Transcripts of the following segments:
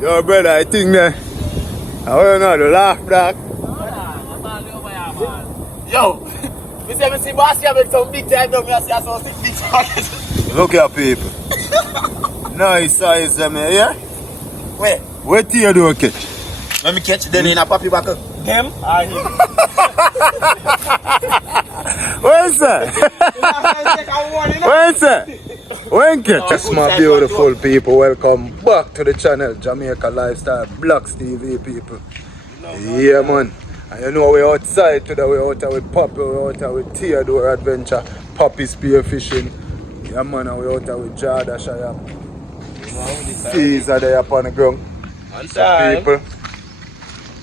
Yo, brother, I think that I want to know the laugh, dog. Yo, me say me see boss here make some big time down. Me see some big target. Look at people. Nice size, them here. Where? Where do you do catch? Let me catch them in a puppy back. Them? Where's that? Where's that? When catch? Yes, my beautiful people, welcome back to the channel, Jamaica Lifestyle Blocks TV people. Yeah, man. And you know we're outside today, we're out with Poppy, we're out with Theodore Adventure, Poppy spearfishing. Yeah, man, and we're out with Jada Shayam. Caesar there upon the ground. So people,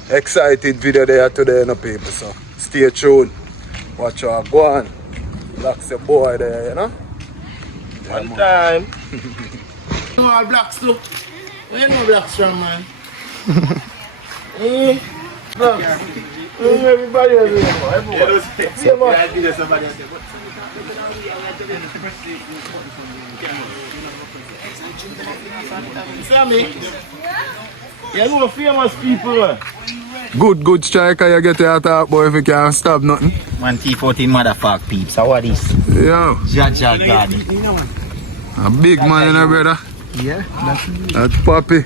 excited video there today, no people, so stay tuned. Watch out, go on. Blocks your boy there, you know? One time. You know all blocks too. Where you know blocks from, man? Blocks. Everybody has it. Sammy, you know famous people, man. Good striker, you get your attack, boy, if you can't stop nothing. Man, T14 motherfuck peeps. How are this? Yo. Jaja Gadi. A big man, you know, brother. Yeah, That's Poppy.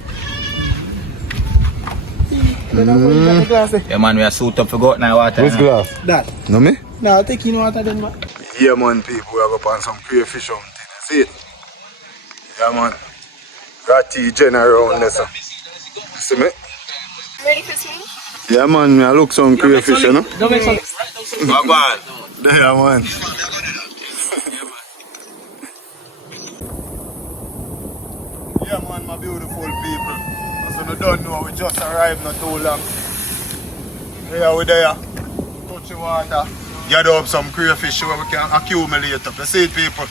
Yeah, man, we are suit up for goat now water. Which glass? That? No me? No, I'll take in water then, man. Yeah, man, people, we have on some crayfish hunting. See it? Yeah, man. Ratty General around there, sir. See me? Ready for swing? Yeah, man, I look some crayfish, you know? Don't make some. Wagwan. Yeah, man. Yeah, man, my beautiful people. As you don't know, we just arrived not too long. Yeah, we're there. Touch the water. Gather up some crayfish where we can accumulate up. You see it, people?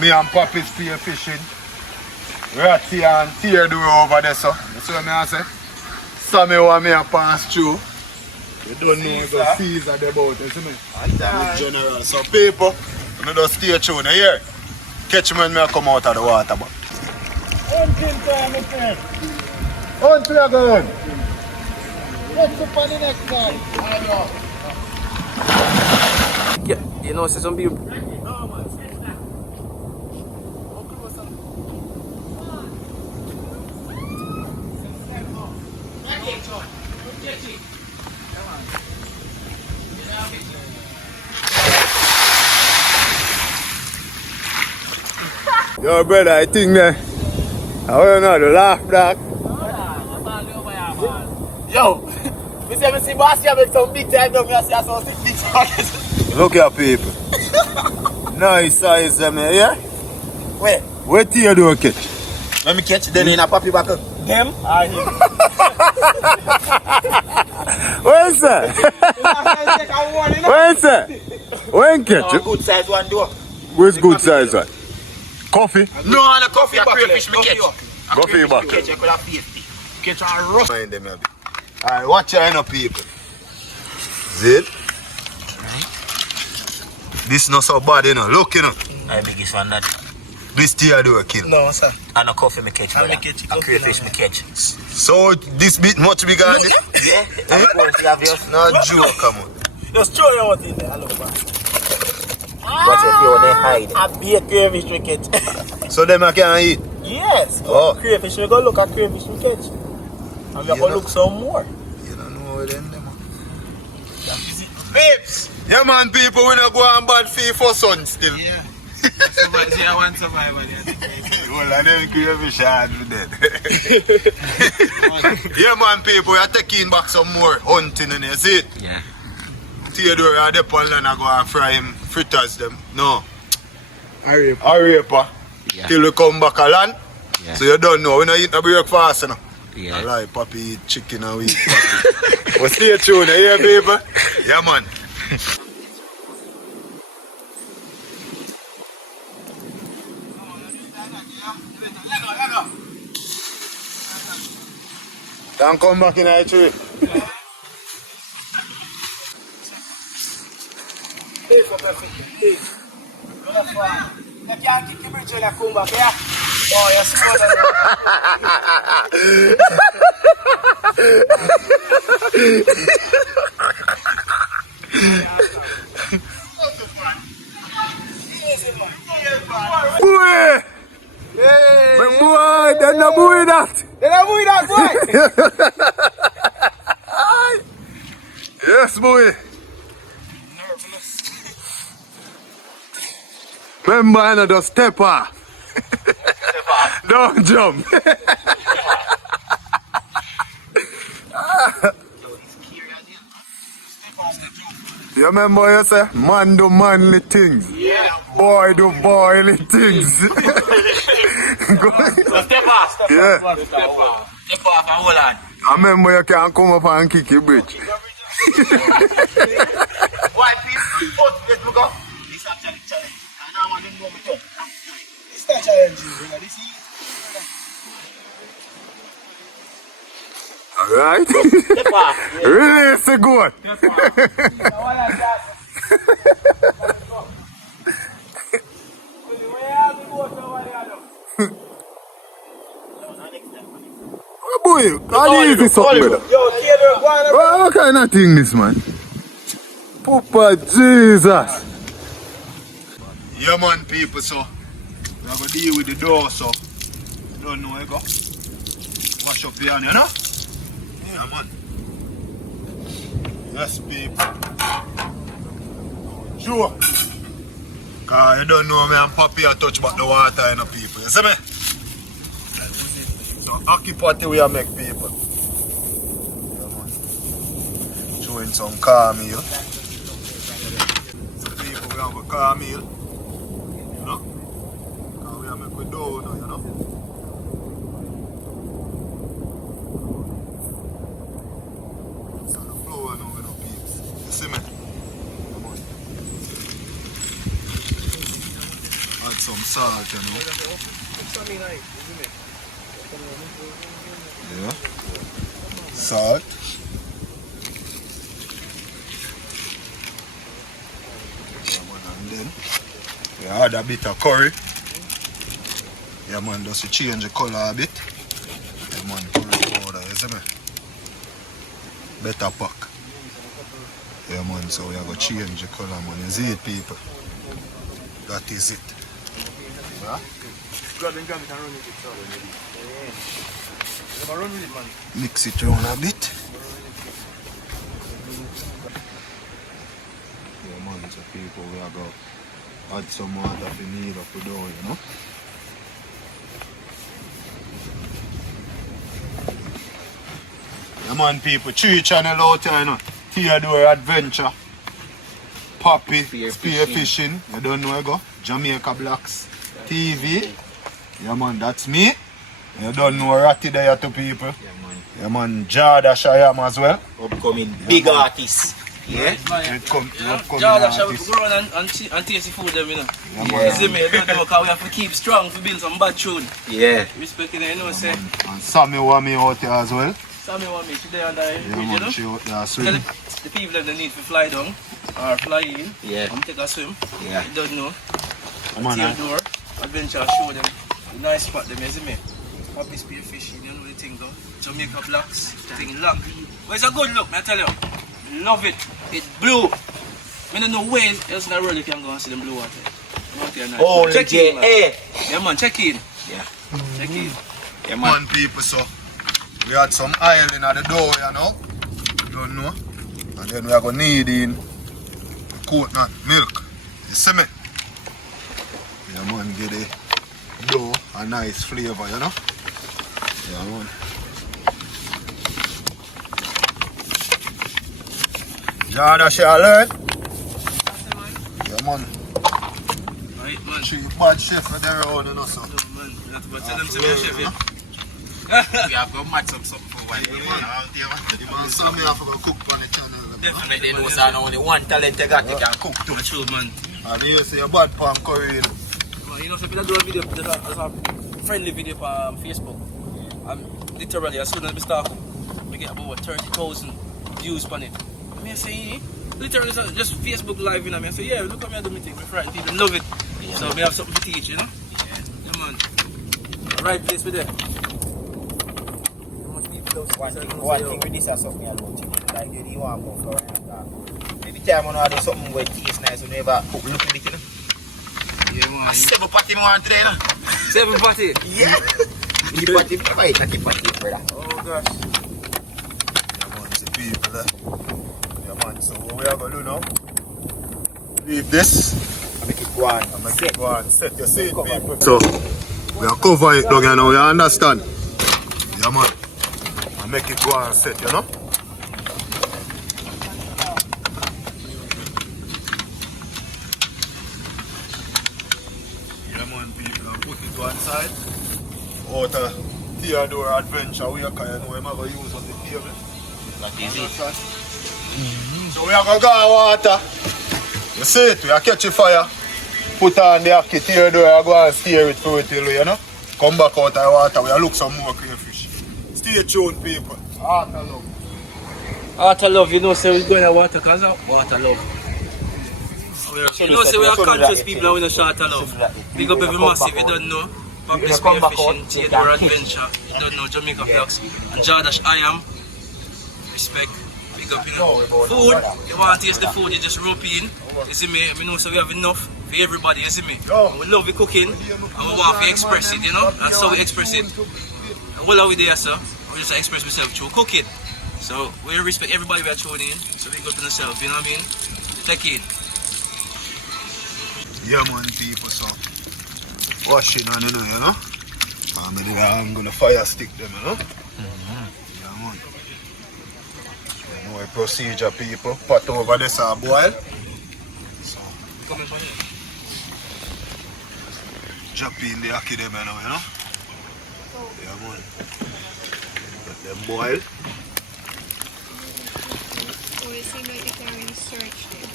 Me and Poppy's spearfishing. Ratty and Theodore over there, so. That's what I say. Sammy want me to pass through. You don't know the Caesar the boat, you see me? General. So people, you just stay tuned. You hear? Catch me when I come out of the water. But. Hunting time, my friend. Hunt we are going. Let's up on the next time. Yeah, you know, see some people. Yo, brother, I think that I want to know the laugh, dog. Yo, me see boss here make some big time down. Me see some big target. Look at people. Nice size, them here. Where? Where do you do catch? Let me catch them in a puppy back. Them? Where's that? Where's that? When catch you? Good size one door. Where's good size one? Coffee? No, on a coffee back. Crayfish me catch. Coffee back. Catch, I could have 50. Catch a rough. Mind them a bit. Alright, watch your end up, people. Zid. This not so bad, you know. Look, you know. I biggest one that. This Theodore kill. No, sir. And a coffee me catch. And me catch a crayfish me catch. So this bit much bigger than this? Yeah, of course you have yours. No joke, come on. Just throw your water in there. Look, man. What if you want to hide? A big crayfish we catch. So them I can eat? Yes. Oh. Crayfish, we go look at crayfish we catch. And we go look some more. You don't know where them are. Babes! Yeah, man, people, we not go on bad feet for sun still. Yeah. I want survival. Well, I them crayfish hard with that. Yeah, man, people, we are taking back some more hunting and you see it? Yeah. Theodore are the pan and I go and fry him, fritters them. No. Arepa. Yeah. Till we come back a land. Yeah. So you don't know, we not eat no breakfast, you know. Yeah. I like Poppy eat chicken and we eat Poppy. But stay tuned, you hear, people? Yeah, man. Don't come back in the tree. Hey, for perfect. Hey. You can't kick the bridge when you come back, yeah? Oh, you're smart. Boy! My boy, they're not doing that. They're not doing that, boy. Yes, boy. Remember, I know just step off. Don't jump. You remember what you say? Man do manly things. Yeah. Boy do boyly things. So step off. Yeah. Step off and hold on. I remember you can come up and kick your bridge. Why people? Let's look up. This is actually challenge. And I want to know me too. It's not challenging, brother. This is Alright? Step off. Release the goat. Oh boy, how easy something, brother? Yo, Theodore, go on. What kind of thing this, man? Papa Jesus. Yeah, man, people, so we are going to deal with the door, so you don't know where you go. Wash up the hand, you know? Yeah, man. Yes, people. Sure. Because you don't know me and Papi a touch but the water, you know, people. You see me? So, ackee+cheese we are make people. Yeah, man. Showing some cornmeal. So, people, we have a cornmeal. You know? Because we are make with dough now, you know? So, the flour now, you know, people. You see me? Come on. Add some salt, you know? Yeah. Salt. Yeah, man, and then we add a bit of curry. Yeah, man, just to change the color a bit. Yeah, man, curry powder, you see me? Better pack. Yeah, man, so we are going to change the color, man. You see it, people? That is it. Yeah? Grab it and run with it. Run with it, man. Mix it around a bit. Yeah, man, so people, we are going to add some water if you need up the dough, you know? Yeah, man, people, 3 channel out here, you know? Theodore Adventure, Papi, Spearfishing, you don't know where I go? Jamaica Blacks TV. Yeah, man, that's me. You don't know Ratty there to people. Yeah, man. Yeah, man, Jada Shayam as well. Upcoming big artist. Yeah? Upcoming Jada shall artist. go around and taste the food them, you know. Yeah, You man. see me, don't know, because we have to keep strong to build some bad tune. Yeah. Respecting it, you know, say. And Sammy Wami out there as well. Sammy want me today on the Yeah, bridge, you man, know. she out there Tell swim. the people that they need to fly down or fly in. Yeah. And take a swim. Yeah. You don't know. Come on, eh? Theodore Adventure show them the nice spot them, you see me. Happy spearfishing, you know the thing though. Jamaica Blacks, thing lock. But it's a good look, I tell you. Love it. It blue. I don't know where else in the world you can go and see them blue water. Out there nice. Oh, check in, man. yeah. Yeah, man, check in. Yeah. Check in. Yeah, man. Man, people, so we had some oil in the dough, you know. Don't know. And then we are going to need in coconut milk. You see me? Yeah, man, get the dough a nice flavor, you know. Yeah, man. Jada, shall learn? Yeah, man. Right, man. She bad chef for their own, you know, so. No, man. That's what tell them to be a chef, yeah. We have to match up something for one. The man saw me have to go cook on the channel. Definitely know that only one talent you got, you can cook too. True, man. And you see a bad pan curry. You know, so if you do a video, there's a friendly video on Facebook. Literally, as soon as we start, we get about 30,000 views on it. I mean, I say, literally, just Facebook live, you know. I say, yeah, look at me, I do my thing. My friend, people love it. Yeah. So we have something to teach, you know? Yeah, man. right place with it. One thing with this or something about it. Like you want more flour and that. Every time I do something where it tastes nice, you never cook a little bit, you know. Yeah, man. 7 patty man today, you know. 7 patty? Yeah. Keep patty, never eat a keep patty, brother. Oh gosh. Yeah, man, it's the people there. Yeah, man, so what we are going to do now? Leave this. I make it go on. I make it go on. Set your seat, people. So, we are cover it down here now, you understand? Yeah, man. I make it go on set, you know? Yeah, man, people. I put it one side. Out of Theodore Adventure, we are kind of know him going to use on the table. That is it. So we are going to go water. You see it, we are catching fire. Put on the ackee, Theodore, I go and steer it through it till, you know? Come back out of the water, we are look some more crayfish. Stay tuned, people. Heart of love. Heart of love, you know, say we're going to water because of water love. You know, say we are conscious people and we don't short of love. Big up every massive, you don't know. Papi Spearfishing, Theodore Adventure, you don't know, Jamaica Vlogs, and Jadash I am. Respect. Big up, you know. Food, you want to taste the food, you just rope in. You see me, we know so we have enough for everybody, you see me. And we love the cooking, and we want to express it, you know. That's how we express it. And what are we there, sir? We just express myself through cooking. So we respect everybody we are tuning in, so we go to themselves, you know what I mean? Take it. Yeah, man, people, so washing on, you know? I'm going to fire stick them, you know? Yeah, man. You know the procedure, people. Pot over this and boil. So, Coming from here. drop in the ackee them, you know? Yeah, man. Let them boil. Oh, it seems like you can really search them.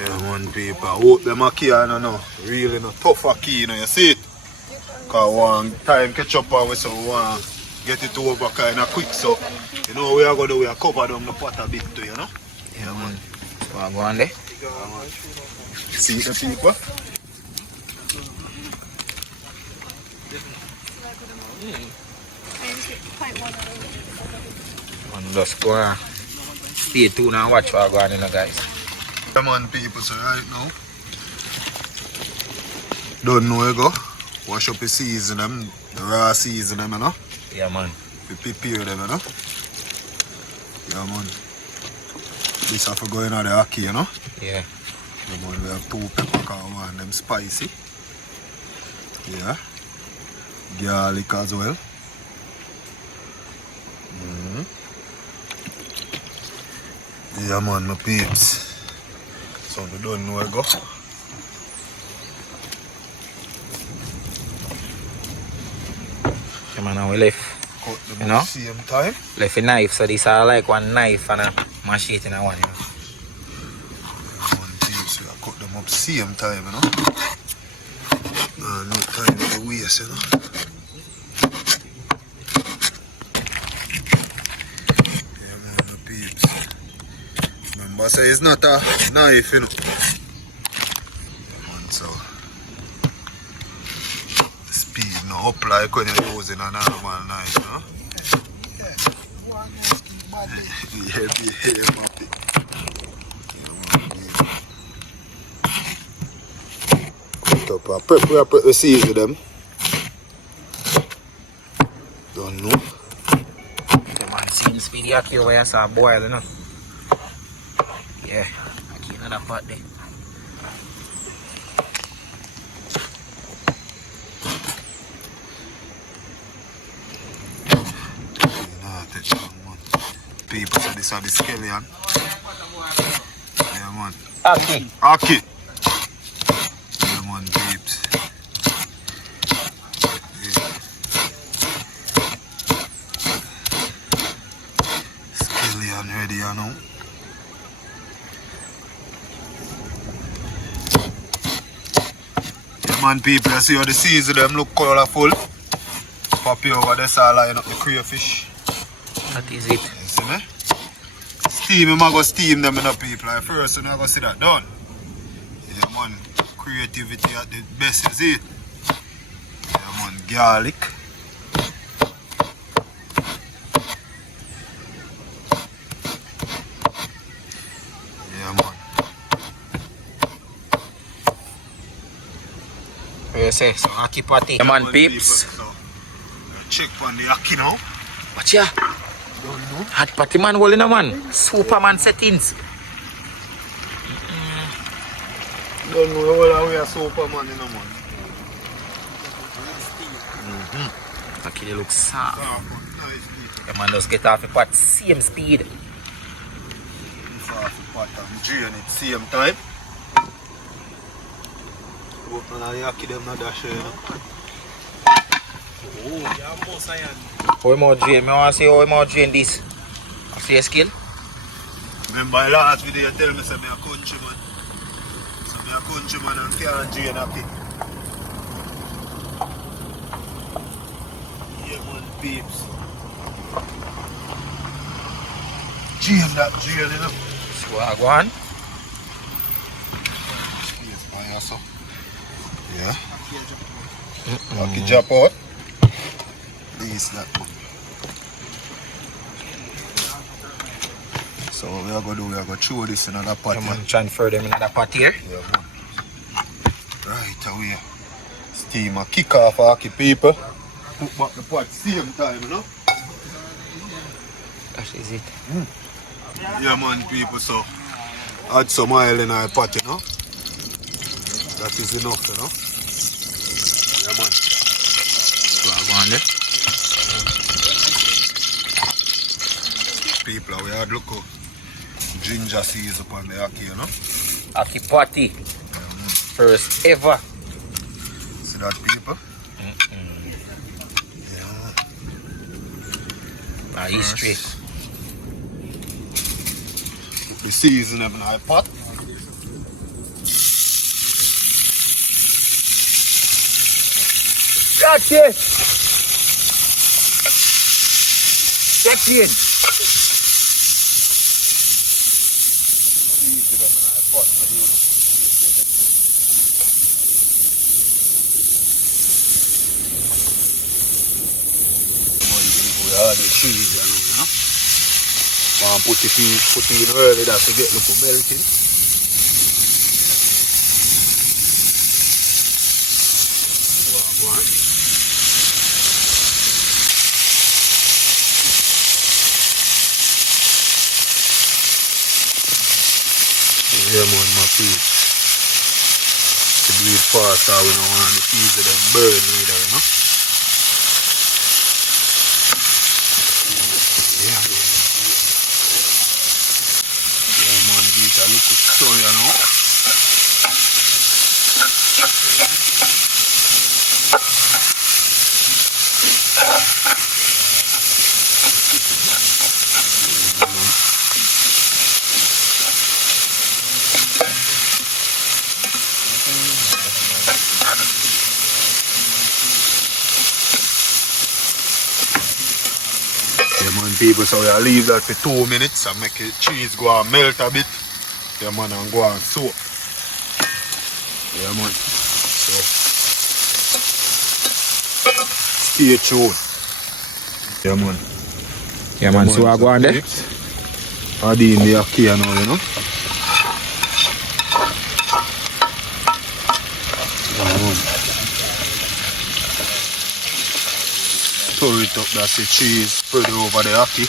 Yeah, man, people. I hope them ackee, you know, really no tough ackee, you know, you see it? Because one time catch up and we so want get it over kind of quick, so you know what we are going to do, we are cover down the pot a bit too, you know? Yeah, man. So I go on there. See the people? I just get quite one of them. Man, just go on. Stay tuned and watch what I go on, you know, guys. Come on, people, so right now, don't know where go. Wash up the season them, the raw season them, you know? Yeah, man. We prepare them, you know? Yeah, man. This have to go in the ackee, you know? Yeah. Yeah, man, we have 2 pepper and them spicy. Yeah. Garlic as well. Yeah, man, my peeps. So we don't know where go. Yeah, man, now we left. Cut them You at know? the same time. Left a knife, so these are like one knife and a machete in a one, you know. Yeah, man, peeps, we have cut them up same time, you know? No time to waste, you know? Yeah, man, my peeps. Remember, say it's not a knife, you know? Yeah, man, so speed no up like when you're using a normal knife, you know? Yeah, papi. Cut up and prep the season them. Don't know. Yeah, man, see the speedy ackee over here, so boil, you know. Yeah, ackee in another pot there. Nah, take that one. People say this are the scallion. Yeah, man. Ackee. Ackee. Yeah, man, peeps. Yeah. Scallion ready, you know. Yeah, man, people, you see how the season them look colorful. Poppy over there, so I line up the crayfish. That is it. You see me? Steam, I'm going to steam them, you know, people. Like first, I'm going to see that done. Yeah, man. Creativity at the best, you see it? Yeah, man. Garlic. you say? So ackee patty. Come on, peeps. People, so, check on the ackee now. Watch ya. Hot patty man, holding a man. Superman settings. Don't know how we are Superman, you know, man. Ackee, they look soft. Nice people. The man just get off the pot same speed. Half a pot and drain it same time. Open and the ackee them not dash here, you know. How more drain? I want to see how more drain this. I see a skill. Remember last video you tell me say me a countryman. So me a countryman and can't drain ackee. Yeah man, peeps. Drain that drain, you know. Swag one. Space by yourself. Yeah. Ackee drop out. This that one. So what we are going to do, we are going to throw this in another pot. Come on, transfer them in another pot here. Yeah, man. Right away. Steam a kick off ackee people. Put back the pot same time, you know. That is it. Yeah man people, so add some oil in our pot, you know. That is enough, you know. Yeah man. Swag one there. People, we had look how ginger seeds upon the ackee, you know. Ackee patty. First ever. See that people? Yeah. A history. Put the season in our pot. That's it. Check in. We had the cheese, you know. And put it in early that to get a little melting. Go on. Yeah man, my peas. To do it faster, we don't want the peas to them burn either, you know. Yeah man, give it a little stir, you know. Yeah man people, so we leave that for 2 minutes and make the cheese go and melt a bit. Yeah man, and go and soak. Yeah man. So stay tuned. Yeah man. Yeah man, so I go on there. Add in the ackee now, you know. Yeah man. Pour it up, that's the cheese, spread it over the ackee.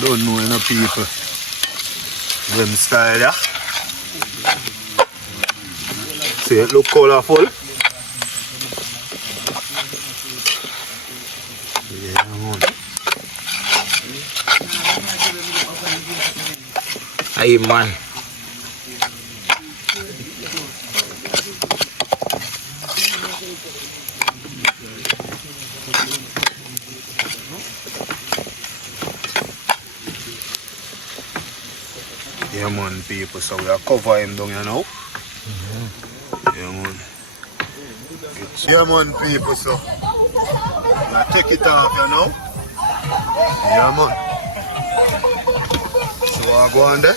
Don't know enough people. Them style, yeah. See it look colorful. Yeah man. Hey man. Yeah man people, so we are cover him down here now. Yeah man. Yeah man people, so we are take it off here now. Yeah man. So I go on there.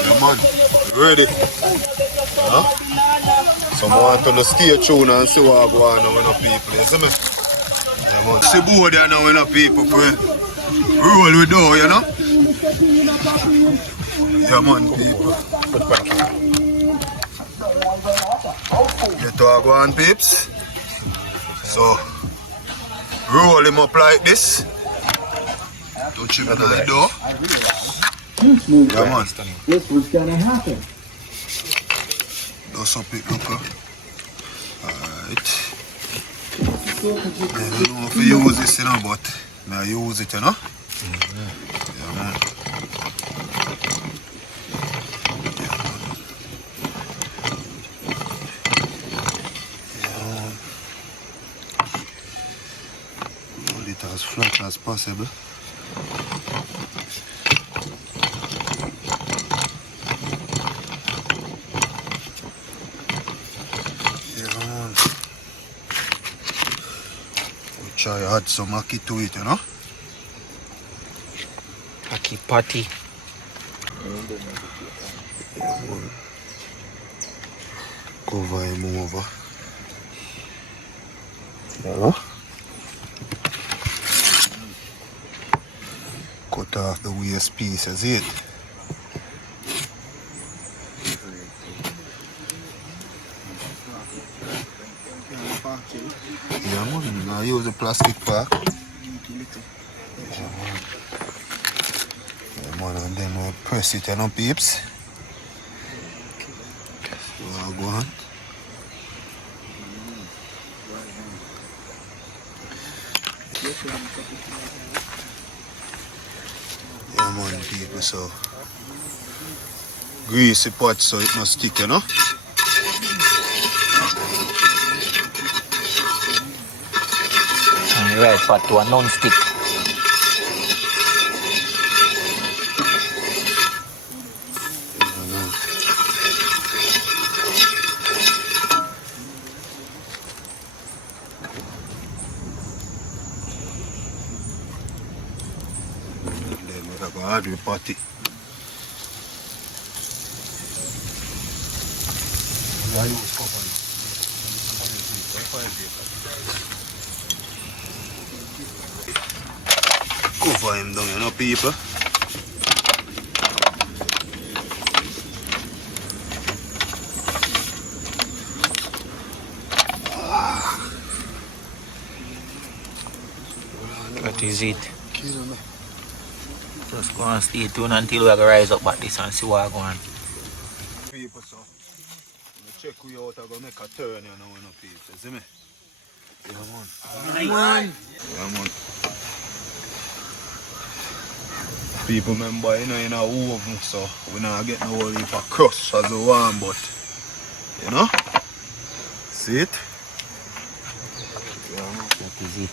Yeah man. Ready. Huh? So I want to stay tuned and see what I go on now with people, you see me? Yeah, man. See board there now with people, roll with dough, you know? Yeah, man, people. Get to go on, peeps. So, roll him up like this. Touch him in the dough. Yeah, man. This was gonna happen. That's up it, look. Alright. I don't know if you use this, you know, but I use it, you know? Yeah, man. Hold it as flat as possible. Try add some ackee to it, you know? Ackee patty. Cover him over. You know? Cut off the waste pieces, it. Yeah, man, I use a plastic pack. Yeah, man, and then we press it, you know, peeps. So I'll go on. Yeah, man, people, so grease the pot so it not stick, you know. Right pot to a non-stick. Then we go add the patty. I use cover. Cover him down, you know, people. That is it. Just go and stay tuned until we rise up back this and see what going on. People, so check we out, I go make a turn, you know, people. See me? Yeah, man. Yeah, man. People remember, you know, in our oven, so we not get no worry for crust as we want, but you know, see it? Yeah, man. That is it.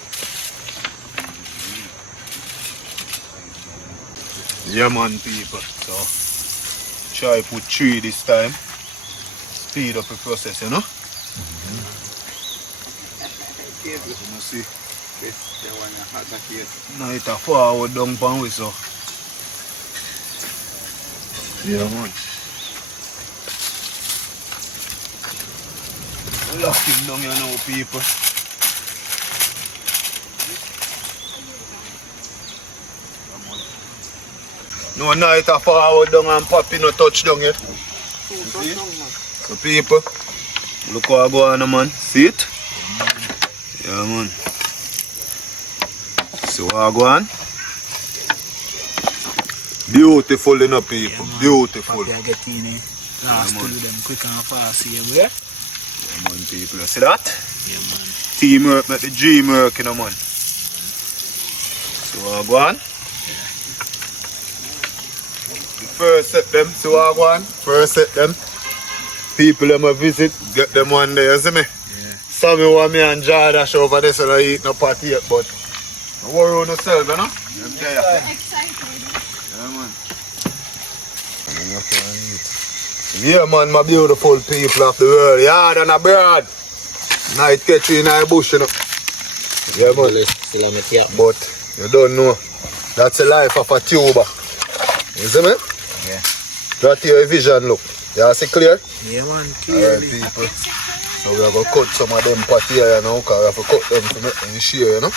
Yeah, man, people. So try put 3 this time. Speed up the process, you know. You know, see. Now it's a forward down pan with so. Yeah, man. Lock him down, you know, people. No, now it's a forward down and Papi no touch down yet. See? So people, look what I go on, man. See it? Yeah, man. See what I go on? Beautiful, enough, people. Yeah, beautiful. Papi, I get in there. Last two of them quick and fast here, where? Yeah, man, people. You see that? Yeah, man. Teamwork make the dream work, you know, man. So what I go on? First set them, see what I go on? First set them. People them a visit, get them one day, you see me? Yeah. Sammy want me and Jordash over there so they eat no party yet, but don't worry about yourself, you know? Them there. Excited. Yeah, man. Yeah, man, my beautiful people of the world, yard and abroad. Night catch you in the bush, you know? Yeah, man. Still on the cap. But you don't know, that's the life of a tuber. You see me? Yeah. That's your vision, look. You see clear? Yeah, man. Alright, people. So we are going to cut some of them patty here now, because we have to cut them to make them share, you know.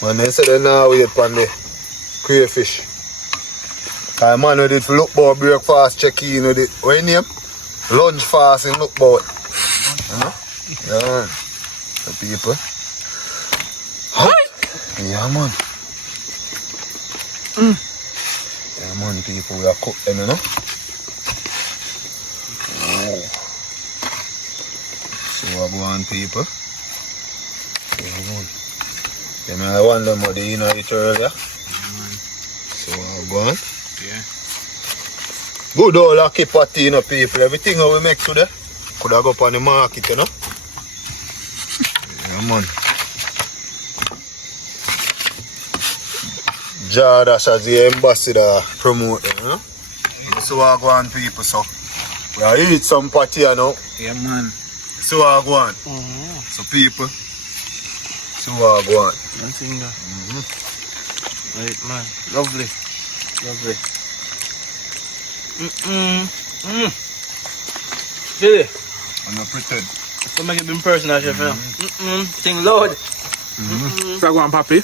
When they say they now wait on the crayfish. Because man we did for look about breakfast, check in with it. What your name? Lunch fast and look about. You know? Yeah man. The people. Hot. Yeah man. Yeah man people, we are cook them, you know. Oh. So I go on people. Yeah man. Then I want them what they eat earlier. So I go on. Yeah. Good old ackee patty, you know, people. Everything that we make today could have go up on the market, you know. Yeah, man. Jardash as the ambassador promoting, you know. So I go on, people. So we are eat some patty, you know. Yeah, man. So I go on. So people. So I go on. Nothing there. Right, man. Lovely. Lovely. Really? I'm not pretend. Don't make it be personal, chef. Thing loud. So go on, Papi.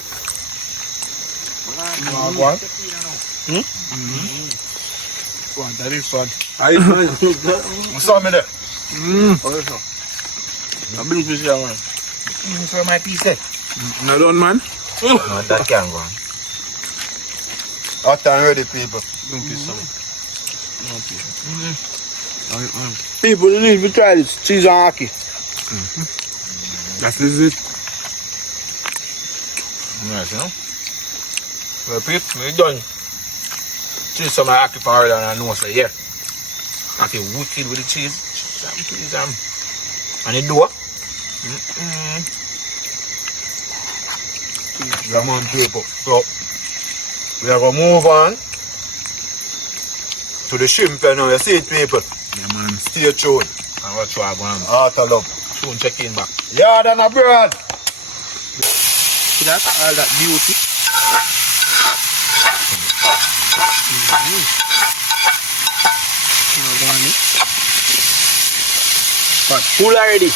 Go on. Wow, that is fun. What's up with that? I've been fish here, man. For my piece, eh? Now done, man. No, that can't go on. Hot and ready, people. Bring fish some. Alright, man. People, you need to try this cheese and ackee. That is it. Nice, you know? Well, people, we done. Cheese some ackee for her and I know, so yeah. Ackee wicked with the cheese. Cheese and the dough. Yeah, man, people. So, we are going to move on to the shrimp, you know. You see it, people? Yeah, man. Stay tuned. And what you are going Heart of love. soon check in back. Yeah, then abroad. See that? All that beauty. But full already.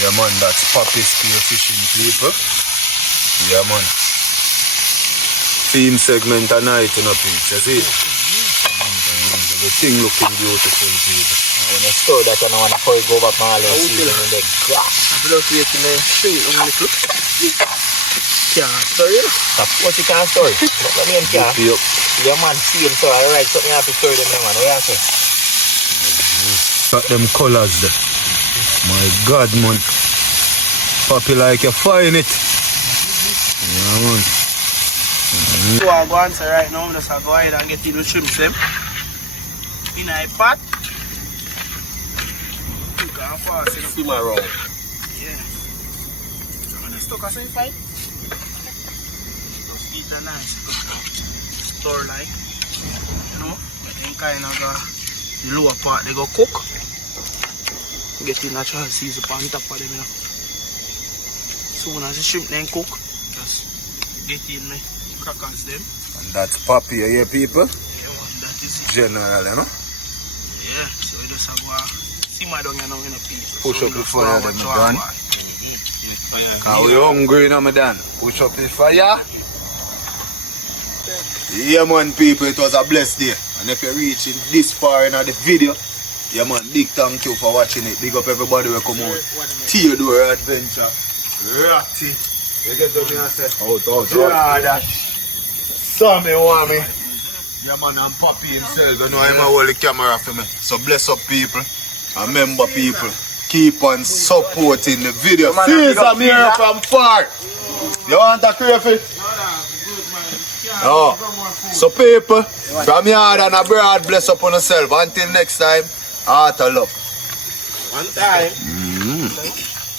Yeah, man, that's Papi Spear Fishing, people. Yeah, man. Theme segment tonight, you know, people. You see? Everything looking beautiful, people. When I store that, I want to go back my little season and then crash. I'm just waiting to show you a little. Yeah, sorry. That's what you can't store. What the name can't? Yep. Yeah, man, see him, so I write something you have to store them, man. What you say? Got them colors there. My God, man. Papi like you find it. Yeah, man. So I go answer right now. I'm just go ahead and get the shrimp them in a pot. You can fast, you know. Swim around. Yeah. So when I stuck us in fight, just eat a nice store like, you know, but then kind of the lower part they go cook. Get the natural season on top of them, you know. Soon as the shrimp then cook, just get in the crackers them. And that's Papi, you hear, people? Yeah, man, that is it. General, you know? Yeah, so we just have to simmer down, you know, in a piece. Push So up we the just fire, go then, watch man. our- Cause we hungry, you know, me Dan. Push up the fire. Yeah, man, people, it was a blessed day. And if you're reaching this far in the video, yeah, man, big thank you for watching it. Big up everybody who come out. Theodore Adventure. Ratty. You get to me and say, out. Yeah, that. Sammy want me. Yeah, man, and Papi himself, you know, I'm hold the camera for me. So bless up, people. And remember, people, keep on supporting the video. See, I'm here from far. You want a crayfish? Oh. So, people, from yard and abroad, bless up on yourself. Until next time, heart of love. One time.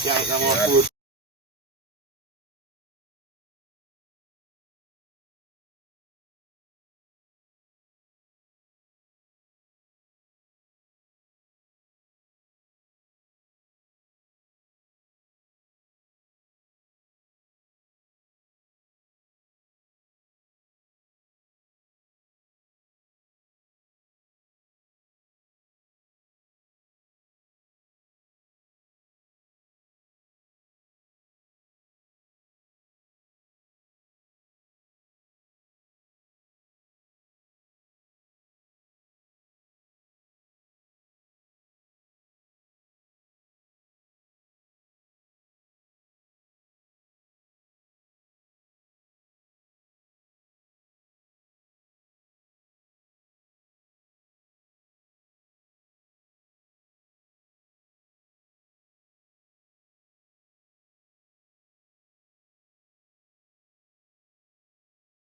Yeah, no more food.